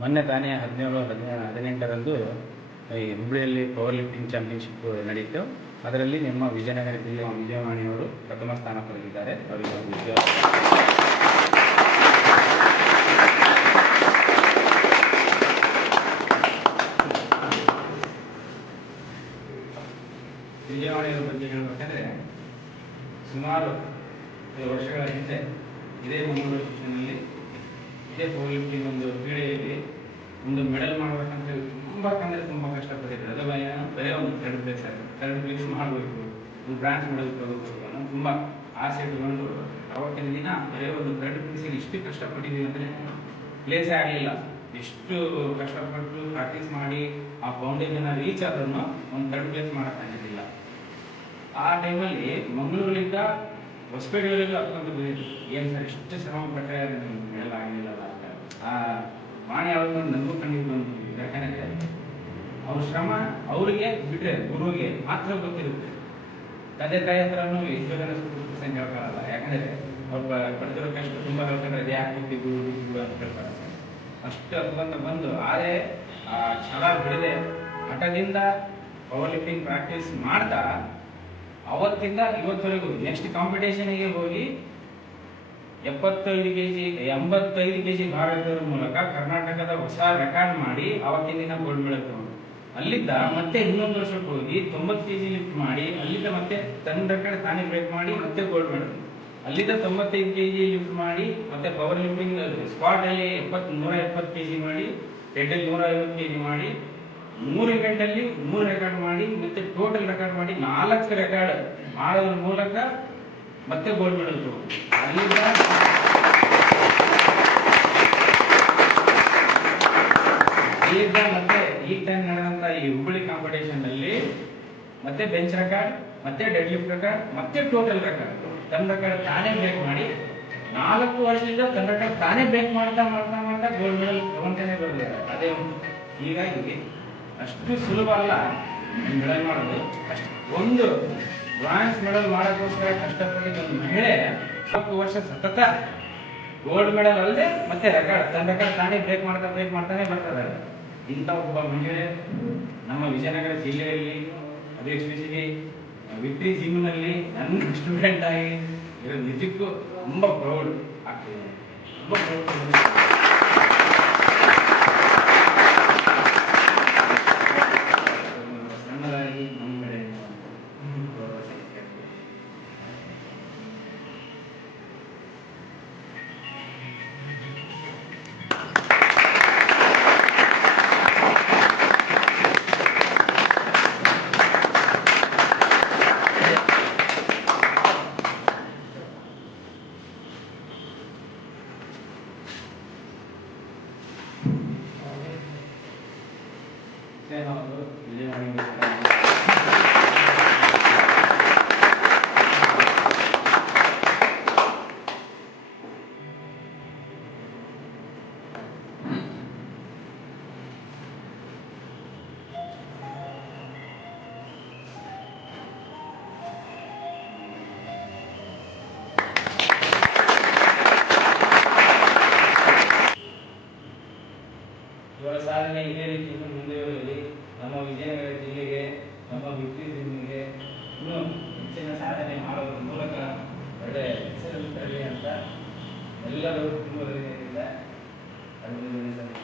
ಮೊನ್ನೆ ತಾನೇ 17-18ರಂದು ಈ ಹುಬ್ಬಳ್ಳಿಯಲ್ಲಿ ಪವರ್ ಲಿಫ್ಟಿಂಗ್ ಚಾಂಪಿಯನ್ಶಿಪ್ ನಡೆಯಿತು. ಅದರಲ್ಲಿ ನಿಮ್ಮ ವಿಜಯನಗರ ಜಿಲ್ಲೆಯ ವಿಜಯವಾಣಿಯವರು ಪ್ರಥಮ ಸ್ಥಾನ ಪಡೆದಿದ್ದಾರೆ. ಅವರಿಗೆ ವಿಜಯವಾಣಿಯವರ ಬಗ್ಗೆ ಹೇಳಬೇಕಂದ್ರೆ, ಸುಮಾರು ವರ್ಷಗಳ ಹಿಂದೆ ಇದೇ ಮಂಗಳೂರು ಸ್ಟೇಷನ್ನಲ್ಲಿ ಇದೇ ಪವರ್ ಲಿಫ್ಟಿಂಗ್ ಒಂದು ಕ್ರೀಡೆಯಲ್ಲಿ ಒಂದು ಮೆಡಲ್ ಮಾಡಬೇಕಂತ ತುಂಬ ಕಷ್ಟಪಟ್ಟಿದ್ರು. ಅದು ಬರೀ ಒಂದು ಥರ್ಡ್ ಪ್ಲೇಸ್ ಮಾಡಬೇಕು, ಒಂದು ಬ್ರಾಂಚ್ ಮೆಡಲ್ ತಗೋಬೇಕು ಅನ್ನೋ ತುಂಬ ಆಸೆ ಇಟ್ಕೊಂಡು ಅವತ್ತಿನ ದಿನ ಬರೀ ಒಂದು ಥರ್ಡ್ ಪ್ಲೇಸಿಗೆ ಇಷ್ಟು ಕಷ್ಟಪಟ್ಟಿದ್ದೀವಿ ಅಂದರೆ ಪ್ಲೇಸೇ ಆಗಲಿಲ್ಲ. ಎಷ್ಟು ಕಷ್ಟಪಟ್ಟು ಪ್ರಾಕ್ಟೀಸ್ ಮಾಡಿ ಆ ಫೌಂಡೇಶನ್ ರೀಚ್ ಆದ್ರೂ ಒಂದು ಥರ್ಡ್ ಪ್ಲೇಸ್ ಮಾಡೋಕ್ಕಾಗಿದ್ದಿಲ್ಲ. ಆ ಟೈಮಲ್ಲಿ ಮಂಗಳೂರಿಂದ ಹೊಸಪೇಟೆಯವರೆಗೂ ಹತ್ಕೊಂಡು ಬಂದಿದ್ರು. ಏನು ಸರ್ ಇಷ್ಟು ಶ್ರಮ ಪಟ್ಟರೆ ಮೆಡಲ್ ಆಗಲಿಲ್ಲ ಅಂತ. ಆ ವಾಣಿ ಅವ್ರನ್ನ ನನಗೂ ಕಂಡಿದ್ದು ಒಂದು ಯಾಕಂದರೆ ಅವ್ರ ಶ್ರಮ ಅವರಿಗೆ ಬಿಟ್ಟರೆ ಗುರುವಿಗೆ ಮಾತ್ರ ಗೊತ್ತಿರುತ್ತೆ. ತಂದೆ ತಾಯಿ ಹತ್ರನೂ ಎಷ್ಟು ಜನ ಸುತ್ತ ಹೇಳ್ಕೊಳ್ಳಲ್ಲ. ಯಾಕಂದರೆ ಅವ್ರು ಪಡೆದಿರೋ ಕಷ್ಟ ತುಂಬ ಹೇಳ್ಕೊಂಡ್ರೆ ಅದೇ ಹಾಕ್ಬಿಟ್ಟು ಗುರು ಅಂತ ಹೇಳ್ತಾರೆ. ಅಷ್ಟು ಅದ್ಭುತ ಬಂದು ಆದರೆ ಛಲ ಬಿಡದೆ ಹಠದಿಂದ ಪವರ್ ಲಿಫ್ಟಿಂಗ್ ಪ್ರಾಕ್ಟೀಸ್ ಮಾಡ್ತಾ ಅವತ್ತಿಂದ ಇವತ್ತವರೆಗೂ ನೆಕ್ಸ್ಟ್ ಕಾಂಪಿಟೇಷನ್ಗೆ ಹೋಗಿ 75 kg 85 kg ಭಾರತದ ಮೂಲಕ ಕರ್ನಾಟಕದ ಹೊಸ ರೆಕಾರ್ಡ್ ಮಾಡಿ ಅವತ್ತಿನ ದಿನ ಗೋಲ್ಡ್ ಮೆಡಲ್ ತಗೊಂಡು, ಅಲ್ಲಿದ್ದ ಮತ್ತೆ ಇನ್ನೊಂದು ವರ್ಷಕ್ಕೆ ಹೋಗಿ 90 kg ಲಿಫ್ಟ್ ಮಾಡಿ ಅಲ್ಲಿದ್ದ ಮತ್ತೆ ತನ್ನ ರೆಕಾರ್ಡ್ ತಾನೇ ಬ್ರೇಕ್ ಮಾಡಿ ಮತ್ತೆ ಗೋಲ್ಡ್ ಮೆಡಲ್, ಅಲ್ಲಿದ್ದ 95 kg ಲಿಫ್ಟ್ ಮಾಡಿ ಮತ್ತೆ ಪವರ್ ಲಿಫ್ಟಿಂಗ್ ಸ್ಕ್ವಾಟ್ ಅಲ್ಲಿ 170 kg ಮಾಡಿ, ಡೆಡ್ ಅಲ್ಲಿ 150 kg ಮಾಡಿ 3 ಇವೆಂಟಲ್ಲಿ 3 ರೆಕಾರ್ಡ್ ಮಾಡಿ ಮತ್ತೆ ಟೋಟಲ್ ರೆಕಾರ್ಡ್ ಮಾಡಿ 4 ರೆಕಾರ್ಡ್ ಮಾಡೋದ್ರ ಮೂಲಕ ಮತ್ತೆ ಗೋಲ್ಡ್ ಮೆಡಲ್ ತಗೊಂಡು, ಅಲ್ಲಿಂದ ಮತ್ತೆ ಈ ಟೈಮ್ ನಡೆದಂತ ಈ ಹುಬ್ಬಳ್ಳಿ ಕಾಂಪಿಟೇಷನ್ ಅಲ್ಲಿ ಮತ್ತೆ ಬೆಂಚ್ ರೆಕಾರ್ಡ್ ಮತ್ತೆ ಡೆಡ್ ಲಿಫ್ಟ್ ರೆಕಾರ್ಡ್ ಮತ್ತೆ ಟೋಟಲ್ ರೆಕಾರ್ಡ್ ತನ್ನ ರೆಕಾರ್ಡ್ ತಾನೇ ಬ್ರೇಕ್ ಮಾಡಿ 4 ವರ್ಷದಿಂದ ತನ್ನ ರೆಕಾರ್ಡ್ ತಾನೇ ಬ್ರೇಕ್ ಮಾಡ್ತಾ ಗೋಲ್ಡ್ ಮೆಡಲ್ ತಗೊಂತಾನೆ ಬರ್ತಾರೆ. ಅದೇ ಹೀಗಾಗಿ ಅಷ್ಟು ಸುಲಭ ಅಲ್ಲ ಮೆಡಲ್ ಮಾಡೋದು. ಅಷ್ಟು ಒಂದು ಬ್ರಾಂಚ್ ಮೆಡಲ್ ಮಾಡೋಕ್ಕೋಸ್ಕರ ಕಷ್ಟಪಟ್ಟಿದ್ದ ಒಂದು ಮಹಿಳೆ 4 ವರ್ಷ ಸತತ ಗೋಲ್ಡ್ ಮೆಡಲ್ ಅಲ್ಲದೆ ಮತ್ತೆ ರೆಕಾರ್ಡ್ ತನ್ನ ರೆಕಾರ್ಡ್ ತಾನೇ ಬ್ರೇಕ್ ಮಾಡ್ತಾನೆ ಬರ್ತಾರೆ. ಇಂಥ ಒಬ್ಬ ಮಹಿಳೆ ನಮ್ಮ ವಿಜಯನಗರ ಜಿಲ್ಲೆಯಲ್ಲಿ, ಅದು ಎಸ್ಪೆಷಲಿ ವಿಕ್ಟ್ರಿ ಜಿಮ್ನಲ್ಲಿ ನನ್ನ ಸ್ಟೂಡೆಂಟ್ ಆಗಿ ಇರೋ ನಿಜಕ್ಕೂ ತುಂಬ ಪ್ರೌಡ್ ಆಗ್ತಿದೆ. ತುಂಬ ಪ್ರೌಡ್. ಇವರ ಸಾಧನೆ ಇದೇ ರೀತಿ ಮುಂದುವರಿಯಲಿ. ನಮ್ಮ ವಿಜಯನಗರ ಜಿಲ್ಲೆಗೆ, ನಮ್ಮ ವಿಕ್ಟ್ರಿ ಜಿಮ್ಗೆ ಇನ್ನೂ ಹೆಚ್ಚಿನ ಸಾಧನೆ ಮಾಡೋದ್ರ ಮೂಲಕ ಒಳ್ಳೆ ಹೆಸರು ತರಲಿ ಅಂತ ಎಲ್ಲರೂ ತುಂಬ ಹೃದಯದಿಂದ ಅಭಿನಂದನೆ.